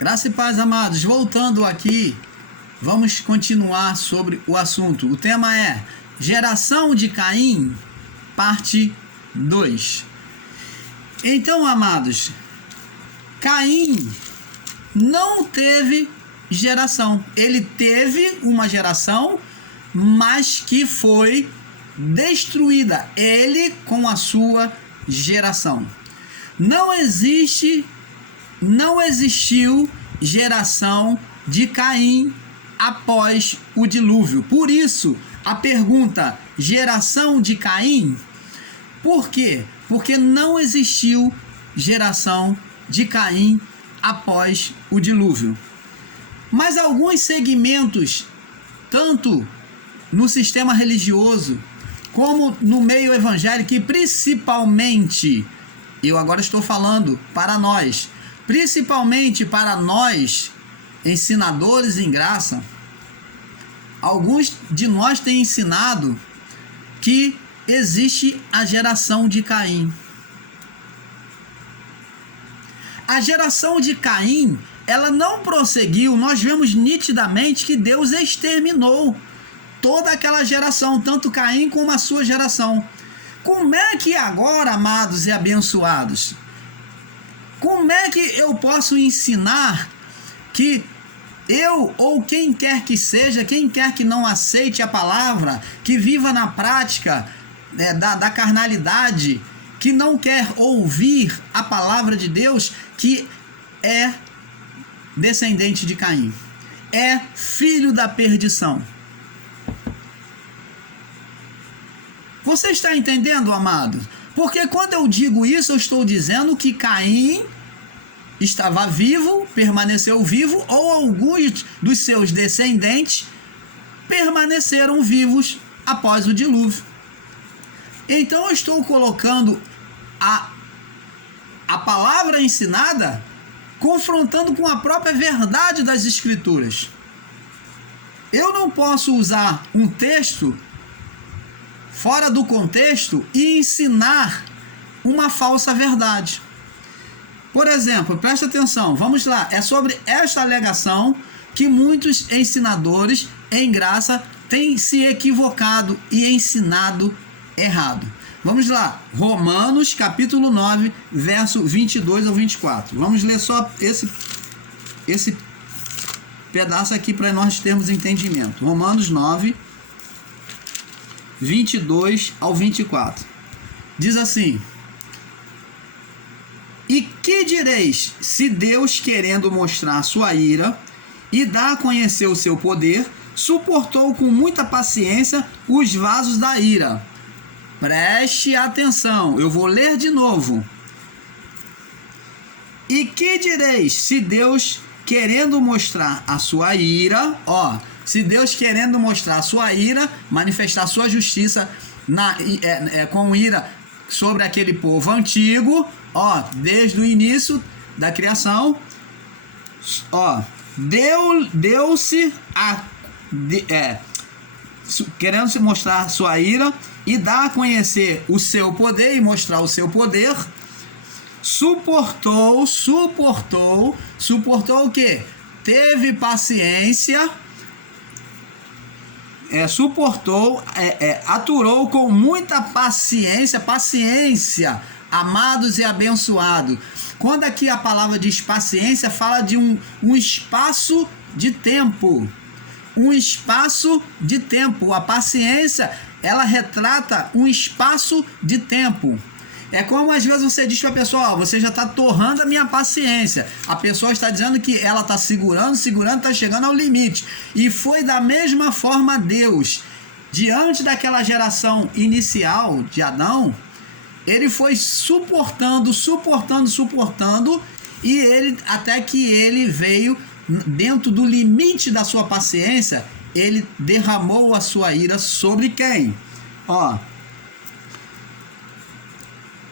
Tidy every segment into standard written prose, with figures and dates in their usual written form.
Graça e paz, amados. Voltando aqui, vamos continuar sobre o assunto. O tema é Geração de Caim, parte 2. Então, amados, Caim não teve geração. Ele teve uma geração, mas que foi destruída. Ele com a sua geração. Não existiu geração de Caim após o dilúvio. Por isso, a pergunta, geração de Caim? Por quê? Porque não existiu geração de Caim após o dilúvio. Mas alguns segmentos, tanto no sistema religioso, como no meio evangélico, e principalmente, eu agora estou falando para nós, principalmente para nós, ensinadores em graça, alguns de nós têm ensinado que existe a geração de Caim. A geração de Caim, ela não prosseguiu. Nós vemos nitidamente que Deus exterminou toda aquela geração, tanto Caim como a sua geração. Como é que agora, amados e abençoados, como é que eu posso ensinar que eu ou quem quer que seja, quem quer que não aceite a palavra, que viva na prática da carnalidade, que não quer ouvir a palavra de Deus, que é descendente de Caim, é filho da perdição? Você está entendendo, amado? Porque quando eu digo isso, eu estou dizendo que Caim estava vivo, permaneceu vivo, ou alguns dos seus descendentes permaneceram vivos após o dilúvio. Então eu estou colocando a palavra ensinada, confrontando com a própria verdade das Escrituras. Eu não posso usar um texto fora do contexto e ensinar uma falsa verdade. Por exemplo, presta atenção, vamos lá, é sobre esta alegação que muitos ensinadores em graça têm se equivocado e ensinado errado. Vamos lá, Romanos capítulo 9, verso 22 ao 24. Vamos ler só esse pedaço aqui para nós termos entendimento. Romanos 9, 22 ao 24. Diz assim: E que direis, se Deus, querendo mostrar sua ira e dar a conhecer o seu poder, suportou com muita paciência os vasos da ira? Preste atenção, eu vou ler de novo. E que direis, se Deus, querendo mostrar a sua ira, se Deus querendo mostrar a sua ira, manifestar sua justiça com ira sobre aquele povo antigo, desde o início da criação, querendo se mostrar sua ira e dar a conhecer o seu poder e mostrar o seu poder, suportou o quê? Teve paciência, aturou com muita paciência, amados e abençoados. Quando aqui a palavra diz paciência, fala de um espaço de tempo. Um espaço de tempo. A paciência, ela retrata um espaço de tempo. É como às vezes você diz para a pessoa: você já está torrando a minha paciência. A pessoa está dizendo que ela está segurando, está chegando ao limite. E foi da mesma forma Deus. Diante daquela geração inicial de Adão, ele foi suportando, e ele, até que ele veio dentro do limite da sua paciência, ele derramou a sua ira sobre quem?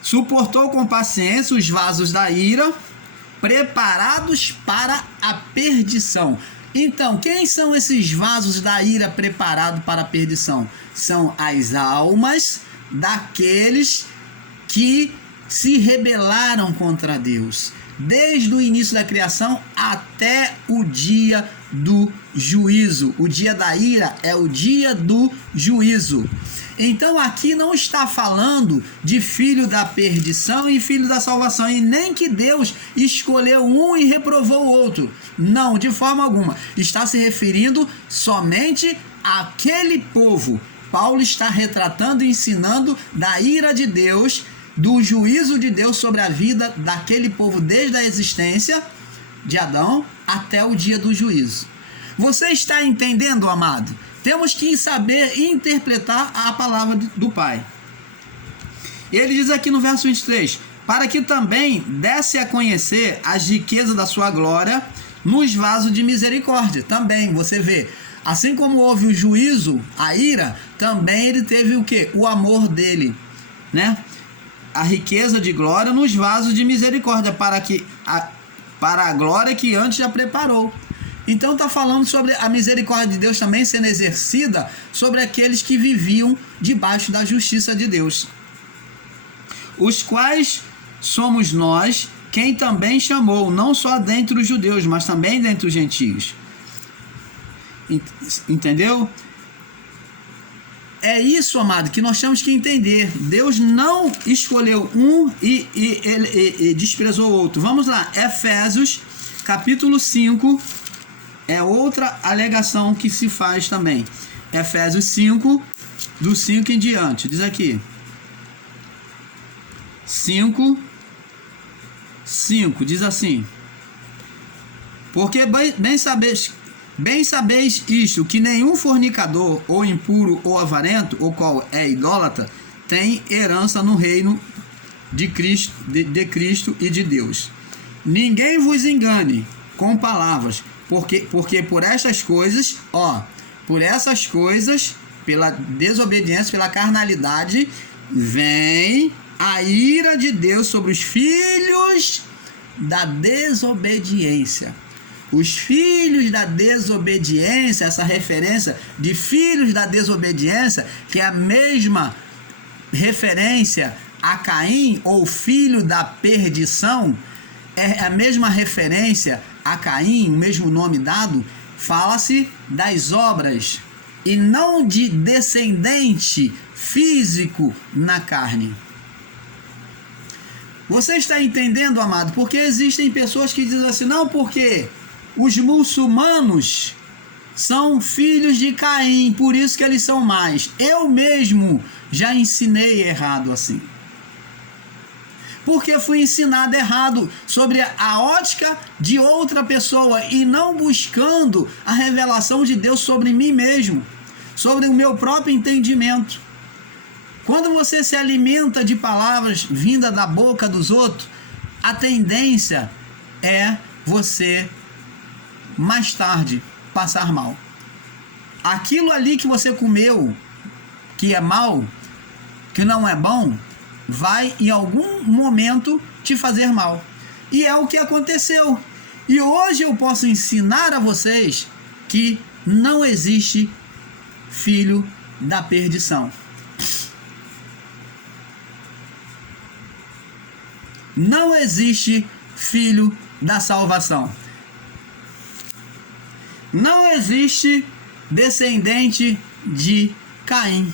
Suportou com paciência os vasos da ira, preparados para a perdição. Então, quem são esses vasos da ira preparados para a perdição? São as almas daqueles que se rebelaram contra Deus, desde o início da criação até o dia do juízo. O dia da ira é o dia do juízo. Então aqui não está falando de filho da perdição e filho da salvação, e nem que Deus escolheu um e reprovou o outro. Não, de forma alguma. Está se referindo somente àquele povo. Paulo está retratando e ensinando da ira de Deus, do juízo de Deus sobre a vida daquele povo desde a existência de Adão até o dia do juízo. Você está entendendo, amado? Temos que saber interpretar a palavra do Pai. Ele diz aqui no verso 23, para que também desse a conhecer as riquezas da sua glória nos vasos de misericórdia. Também, você vê, assim como houve o juízo, a ira, também ele teve o quê? O amor dele, né? A riqueza de glória nos vasos de misericórdia, para a glória que antes já preparou. Então está falando sobre a misericórdia de Deus também sendo exercida sobre aqueles que viviam debaixo da justiça de Deus, os quais somos nós, quem também chamou, não só dentre os judeus, mas também dentre os gentios. Entendeu? É isso, amado, que nós temos que entender. Deus não escolheu um e desprezou o outro. Vamos lá, Efésios capítulo 5, é outra alegação que se faz também. Efésios 5, do 5 em diante, diz aqui. 5, diz assim: porque bem sabeis isto, que nenhum fornicador, ou impuro, ou avarento, ou qual é idólatra, tem herança no reino de Cristo, de Cristo e de Deus. Ninguém vos engane com palavras, porque por essas coisas, pela desobediência, pela carnalidade, vem a ira de Deus sobre os filhos da desobediência. Os filhos da desobediência, essa referência de filhos da desobediência, que é a mesma referência a Caim, ou filho da perdição, é a mesma referência a Caim, o mesmo nome dado, fala-se das obras e não de descendente físico na carne. Você está entendendo, amado? Porque existem pessoas que dizem assim, não, porque os muçulmanos são filhos de Caim, por isso que eles são mais. Eu mesmo já ensinei errado assim. Porque fui ensinado errado sobre a ótica de outra pessoa e não buscando a revelação de Deus sobre mim mesmo, sobre o meu próprio entendimento. Quando você se alimenta de palavras vindas da boca dos outros, a tendência é você, mais tarde, passar mal. Aquilo ali que você comeu, que é mal, que não é bom, vai em algum momento te fazer mal. E é o que aconteceu. E hoje eu posso ensinar a vocês que não existe filho da perdição. Não existe filho da salvação. Não existe descendente de Caim.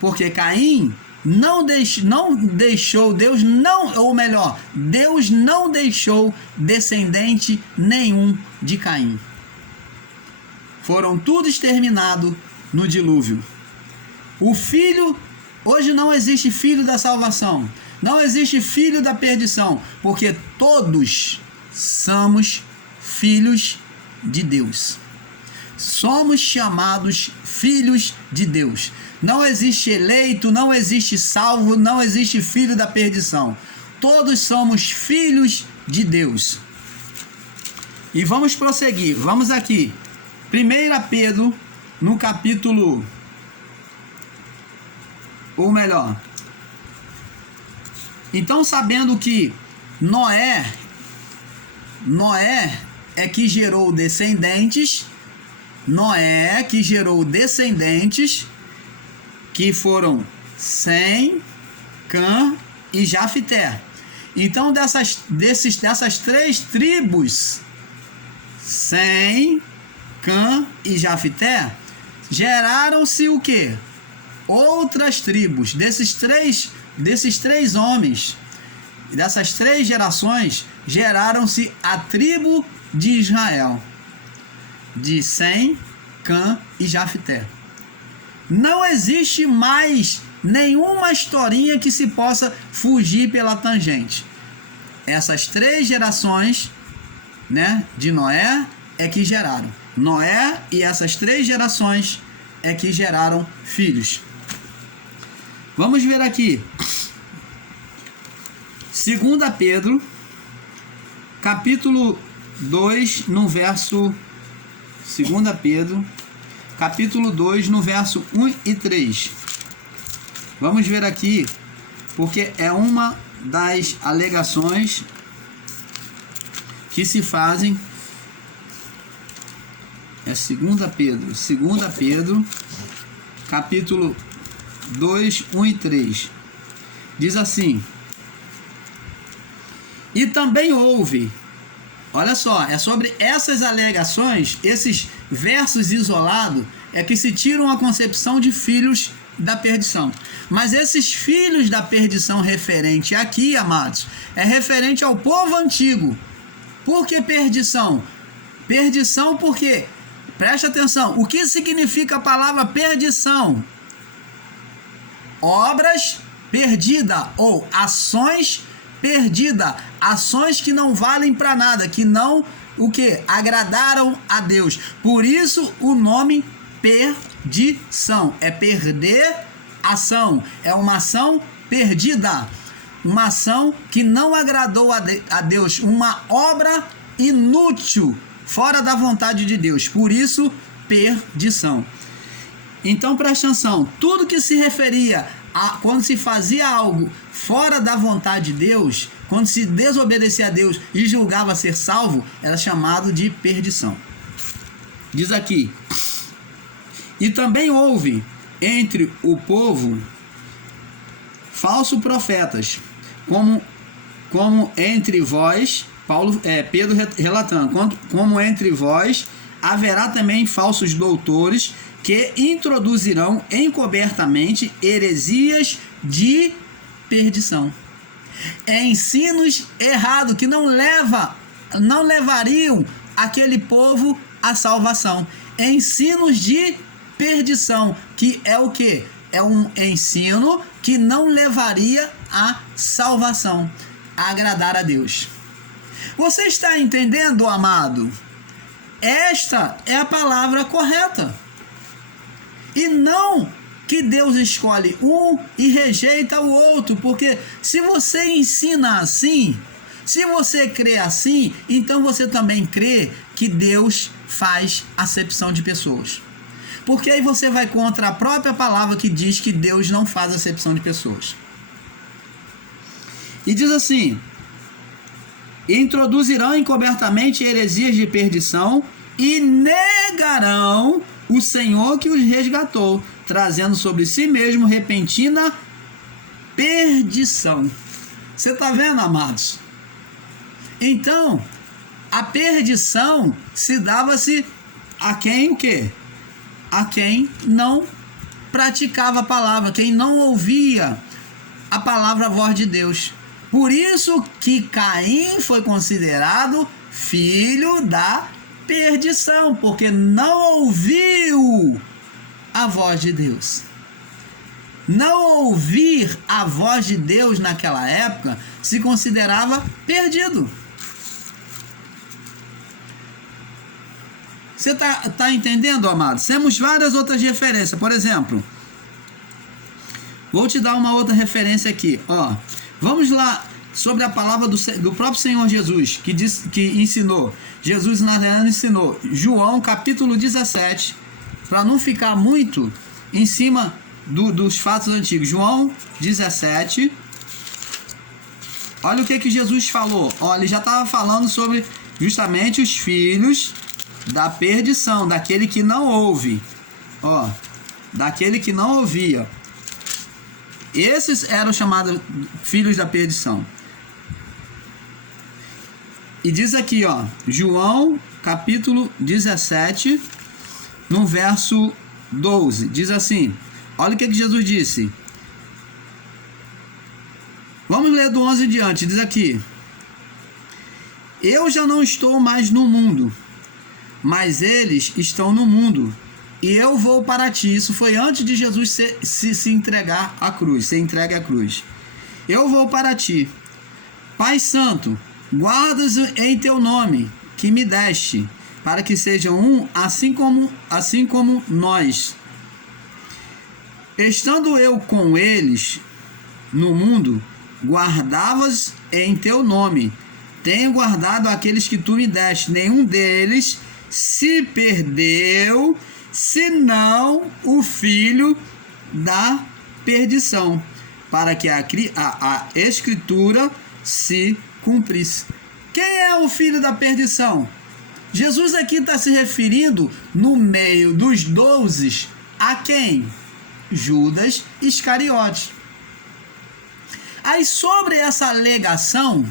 Porque Caim não deixou, Deus não deixou descendente nenhum de Caim. Foram tudo exterminados no dilúvio. O filho, hoje não existe filho da salvação. Não existe filho da perdição, porque todos somos filhos de Deus. Somos chamados filhos de Deus. Não existe eleito, não existe salvo, não existe filho da perdição. Todos somos filhos de Deus. E vamos prosseguir. Vamos aqui. 1 Pedro, no capítulo... Ou melhor... Então, sabendo que Noé é que gerou descendentes, que foram Sem, Cã e Jafité. Então dessas 3 tribos, Sem, Cã e Jafité, geraram-se o quê? Outras tribos. Desses três homens, dessas 3 gerações, geraram-se a tribo de Israel, de Sem, Cã e Jafité. Não existe mais nenhuma historinha que se possa fugir pela tangente. Essas 3 gerações, né, de Noé é que geraram. Noé e essas 3 gerações é que geraram filhos. Vamos ver aqui. 2 Pedro, capítulo 2, no verso... 2 Pedro, capítulo 2, no verso 1 e 3. Vamos ver aqui, porque é uma das alegações que se fazem. É 2 Pedro, capítulo 2, 1 e 3. Diz assim: e também houve, olha só, é sobre essas alegações, esses versos isolados, é que se tiram a concepção de filhos da perdição. Mas esses filhos da perdição referente aqui, amados, é referente ao povo antigo. Por que perdição? Perdição porque, preste atenção, o que significa a palavra perdição? Obras perdidas ou ações perdidas, ações que não valem para nada, que não o que? Agradaram a Deus. Por isso o nome perdição, é perder ação, é uma ação perdida, uma ação que não agradou a Deus, uma obra inútil, fora da vontade de Deus, por isso perdição. Então preste atenção, tudo que se referia a quando se fazia algo fora da vontade de Deus, quando se desobedecia a Deus e julgava ser salvo, era chamado de perdição. Diz aqui: e também houve entre o povo falsos profetas, como entre vós, Pedro relatando, como entre vós haverá também falsos doutores que introduzirão encobertamente heresias de perdição. Ensinos errados que não levariam aquele povo à salvação. Ensinos de perdição, que é o que? É um ensino que não levaria à salvação, a agradar a Deus. Você está entendendo, amado? Esta é a palavra correta. E não que Deus escolhe um e rejeita o outro, porque se você ensina assim, se você crê assim, então você também crê que Deus faz acepção de pessoas. Porque aí você vai contra a própria palavra que diz que Deus não faz acepção de pessoas. E diz assim: introduzirão encobertamente heresias de perdição e negarão o Senhor que os resgatou, trazendo sobre si mesmo repentina perdição. Você está vendo, amados? Então, a perdição se dava-se a quem o quê? A quem não praticava a palavra, quem não ouvia a palavra, a voz de Deus. Por isso que Caim foi considerado filho da perdição, porque não ouviu a voz de Deus. Não ouvir a voz de Deus naquela época se considerava perdido. Você tá entendendo, amado? Temos várias outras referências. Por exemplo, vou te dar uma outra referência aqui. Ó, vamos lá sobre a palavra do próprio Senhor Jesus, que ensinou. Jesus Nazareno ensinou. João, capítulo 17, para não ficar muito em cima dos fatos antigos. João 17. Olha o que Jesus falou. Olha, ele já estava falando sobre justamente os filhos da perdição, daquele que não ouve. Ó, daquele que não ouvia. Esses eram chamados filhos da perdição. E diz aqui, ó, João capítulo 17, no verso 12, diz assim, olha o que Jesus disse. Vamos ler do 11 em diante, diz aqui: eu já não estou mais no mundo, mas eles estão no mundo, e eu vou para ti. Isso foi antes de Jesus se entregar à cruz, ser entregue à cruz. Eu vou para ti. Pai Santo, guarda-os em teu nome, que me deste, para que sejam um, assim como nós. Estando eu com eles no mundo, guardavas em teu nome. Tenho guardado aqueles que tu me deste. Nenhum deles se perdeu, senão o filho da perdição, para que a Escritura se cumprisse. Quem é o filho da perdição? Jesus aqui está se referindo, no meio dos 12, a quem? Judas Iscariote. Aí, sobre essa alegação,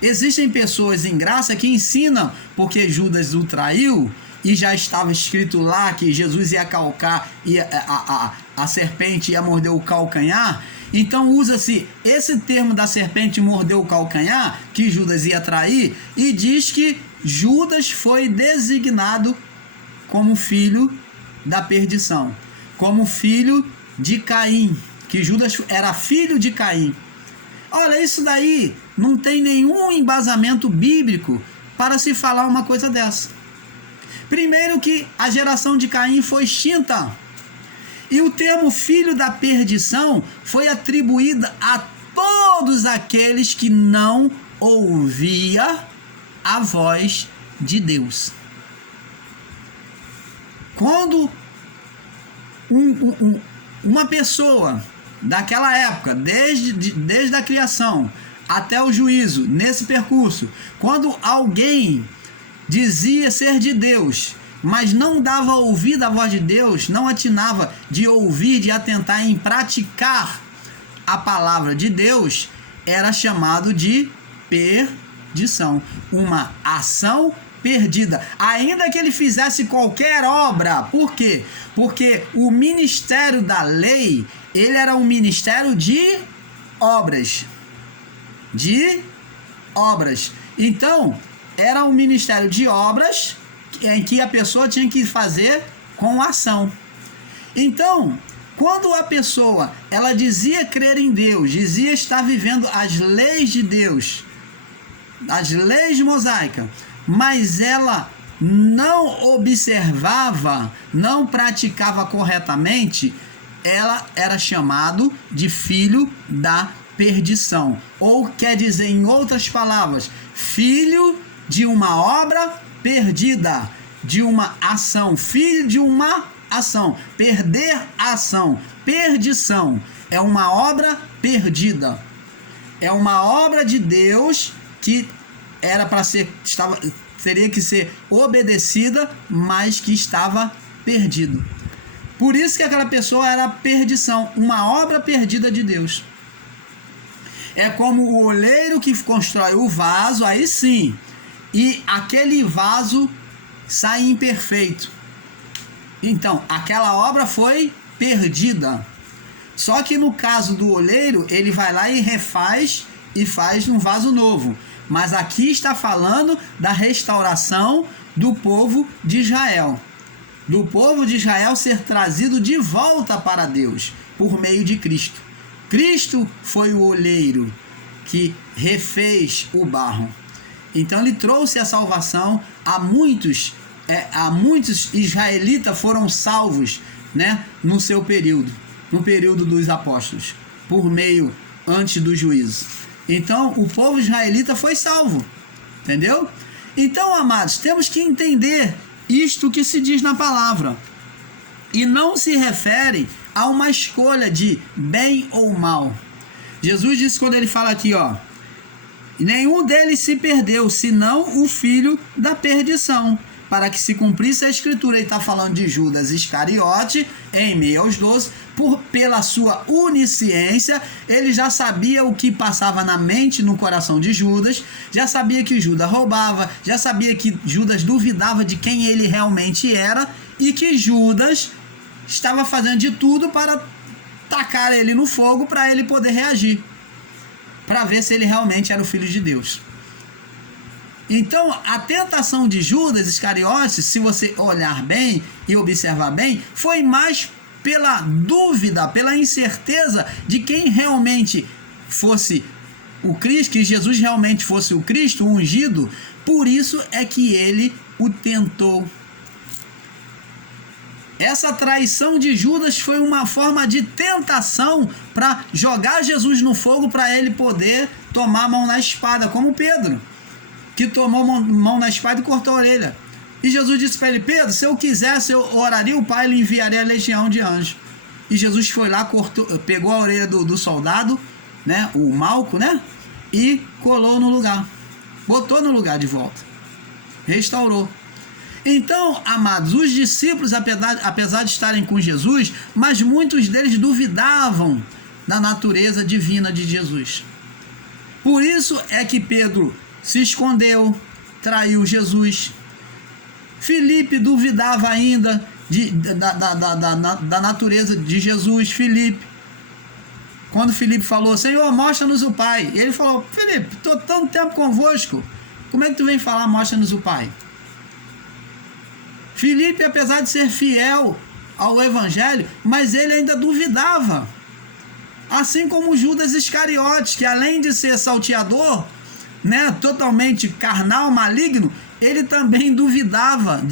existem pessoas em graça que ensinam, porque Judas o traiu, e já estava escrito lá que Jesus ia calcar, e a serpente ia morder o calcanhar. Então usa-se esse termo da serpente mordeu o calcanhar, que Judas ia trair, e diz que Judas foi designado como filho da perdição, como filho de Caim, que Judas era filho de Caim. Olha, isso daí não tem nenhum embasamento bíblico para se falar uma coisa dessa. Primeiro que a geração de Caim foi extinta. E o termo filho da perdição foi atribuído a todos aqueles que não ouvia a voz de Deus. Quando uma pessoa daquela época, desde a criação até o juízo, nesse percurso, quando alguém dizia ser de Deus, mas não dava ouvido à voz de Deus, não atinava de ouvir, de atentar em praticar a palavra de Deus, era chamado de perdição, uma ação perdida, ainda que ele fizesse qualquer obra. Por quê? Porque o ministério da lei, ele era um ministério de obras, então era um ministério de obras em que a pessoa tinha que fazer com ação. Então, quando a pessoa ela dizia crer em Deus, dizia estar vivendo as leis de Deus, as leis mosaicas, mas ela não observava, não praticava corretamente, ela era chamado de filho da perdição. Ou quer dizer, em outras palavras, filho de uma obra perdida, de uma ação, filho de uma ação, perder a ação, perdição, é uma obra perdida, é uma obra de Deus que era para ser, teria que ser obedecida, mas que estava perdido. Por isso que aquela pessoa era perdição, uma obra perdida de Deus. É como o oleiro que constrói o vaso, aí sim, e aquele vaso sai imperfeito. Então, aquela obra foi perdida. Só que no caso do oleiro, ele vai lá e refaz e faz um vaso novo. Mas aqui está falando da restauração do povo de Israel. Do povo de Israel ser trazido de volta para Deus por meio de Cristo. Cristo foi o oleiro que refez o barro. Então ele trouxe a salvação a muitos israelitas foram salvos, né, no seu período, no período dos apóstolos, por meio antes do juízo. Então o povo israelita foi salvo, entendeu? Então, amados, temos que entender isto que se diz na palavra, e não se refere a uma escolha de bem ou mal. Jesus disse quando ele fala aqui, ó, nenhum deles se perdeu, senão o filho da perdição, para que se cumprisse a escritura. Ele está falando de Judas Iscariote, em meio aos 12, pela sua onisciência, ele já sabia o que passava na mente, no coração de Judas, já sabia que Judas roubava, já sabia que Judas duvidava de quem ele realmente era e que Judas estava fazendo de tudo para tacar ele no fogo para ele poder reagir, para ver se ele realmente era o Filho de Deus. Então, a tentação de Judas Iscariotes, se você olhar bem e observar bem, foi mais pela dúvida, pela incerteza de quem realmente fosse o Cristo, que Jesus realmente fosse o Cristo, o ungido. Por isso é que ele o tentou. Essa traição de Judas foi uma forma de tentação para jogar Jesus no fogo, para ele poder tomar a mão na espada, como Pedro, que tomou mão na espada e cortou a orelha. E Jesus disse para ele: Pedro, se eu quisesse, eu oraria o Pai e lhe enviaria a legião de anjos. E Jesus foi lá, pegou a orelha do soldado, né, o Malco, né, e colou no lugar. Botou no lugar de volta. Restaurou. Então, amados, os discípulos, apesar de estarem com Jesus, mas muitos deles duvidavam da natureza divina de Jesus. Por isso é que Pedro se escondeu, traiu Jesus. Filipe duvidava ainda da natureza de Jesus. Filipe, quando Filipe falou: Senhor, mostra-nos o Pai, ele falou: Filipe, estou tanto tempo convosco, como é que tu vem falar mostra-nos o Pai? Filipe, apesar de ser fiel ao Evangelho, mas ele ainda duvidava. Assim como Judas Iscariotes, que além de ser salteador, né, totalmente carnal, maligno, ele também duvidava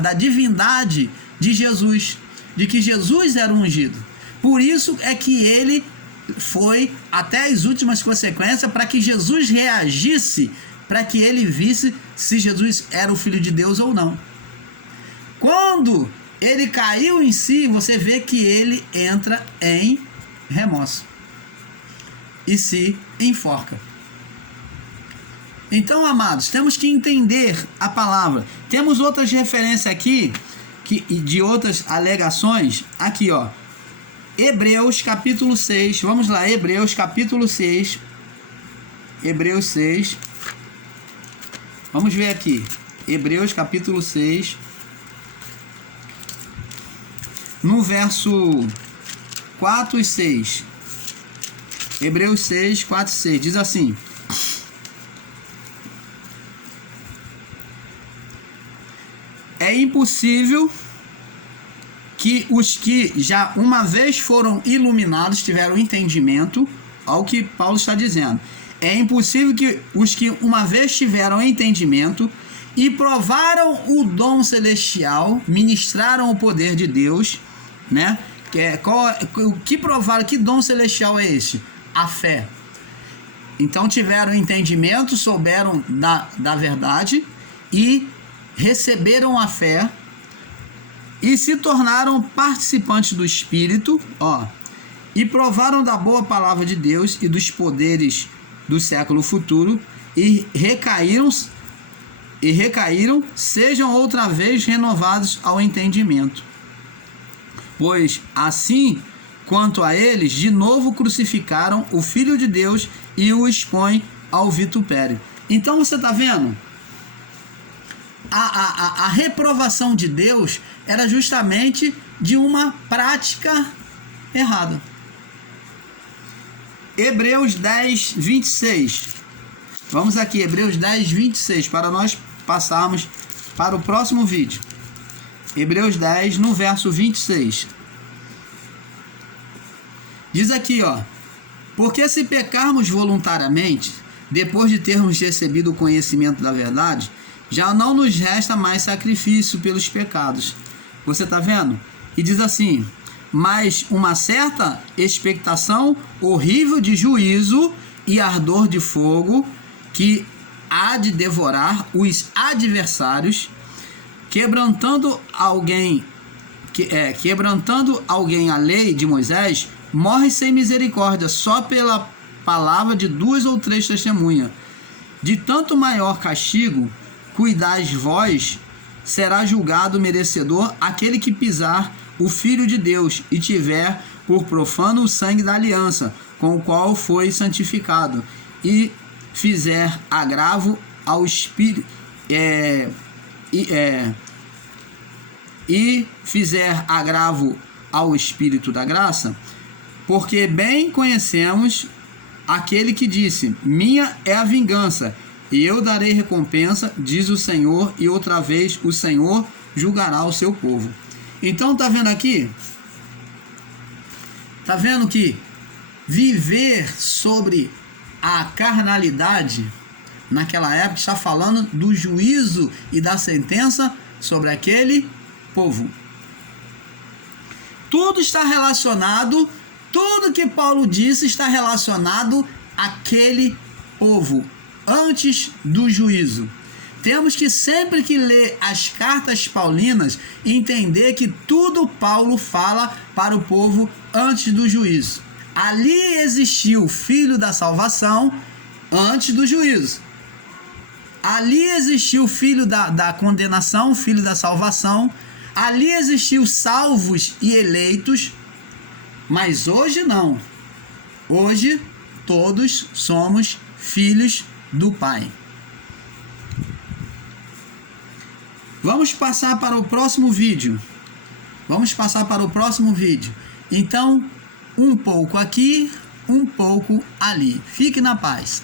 da divindade de Jesus, de que Jesus era ungido. Por isso é que ele foi até as últimas consequências, para que Jesus reagisse, para que ele visse se Jesus era o Filho de Deus ou não. Quando ele caiu em si, você vê que ele entra em remorso e se enforca. Então, amados, temos que entender a palavra. Temos outras referências aqui, de outras alegações. Aqui, ó. Hebreus capítulo 6. Vamos lá, Hebreus capítulo 6. Hebreus 6. Vamos ver aqui. Hebreus capítulo 6. No verso 4 e 6. Hebreus 6, 4 e 6. Diz assim: é impossível que os que já uma vez foram iluminados, tiveram entendimento, ao que Paulo está dizendo. É impossível que os que uma vez tiveram entendimento e provaram o dom celestial, ministraram o poder de Deus, né? Que provaram, que dom celestial é esse? A fé. Então tiveram entendimento, souberam da verdade e receberam a fé e se tornaram participantes do Espírito, ó, e provaram da boa palavra de Deus e dos poderes do século futuro e recaíram, sejam outra vez renovados ao entendimento. Pois assim, quanto a eles, de novo crucificaram o Filho de Deus e o expõem ao vitupério. Então você está vendo? A reprovação de Deus era justamente de uma prática errada. Hebreus 10, 26. Vamos aqui, Hebreus 10, 26, para nós passarmos para o próximo vídeo. Hebreus 10, no verso 26. Diz aqui, ó: porque se pecarmos voluntariamente, depois de termos recebido o conhecimento da verdade, já não nos resta mais sacrifício pelos pecados. Você está vendo? E diz assim: mas uma certa expectação horrível de juízo e ardor de fogo que há de devorar os adversários, quebrantando alguém a lei de Moisés, morre sem misericórdia, só pela palavra de 2 ou 3 testemunhas. De tanto maior castigo, cuidais vós, será julgado merecedor aquele que pisar o Filho de Deus e tiver por profano o sangue da aliança, com o qual foi santificado, e fizer agravo ao Espírito, e fizer agravo ao Espírito da graça, porque bem conhecemos aquele que disse: minha é a vingança, e eu darei recompensa, diz o Senhor, e outra vez o Senhor julgará o seu povo. Então tá vendo aqui? Tá vendo que viver sobre a carnalidade naquela época está falando do juízo e da sentença sobre aquele povo. Tudo está relacionado, tudo que Paulo disse está relacionado àquele povo antes do juízo. Temos que sempre que ler as cartas paulinas entender que tudo Paulo fala para o povo antes do juízo. Ali existiu o filho da salvação antes do juízo. Ali existiu o filho da condenação, o filho da salvação. Ali existiu salvos e eleitos. Mas hoje não. Hoje todos somos filhos do Pai. Vamos passar para o próximo vídeo. Então, um pouco aqui, um pouco ali. Fique na paz.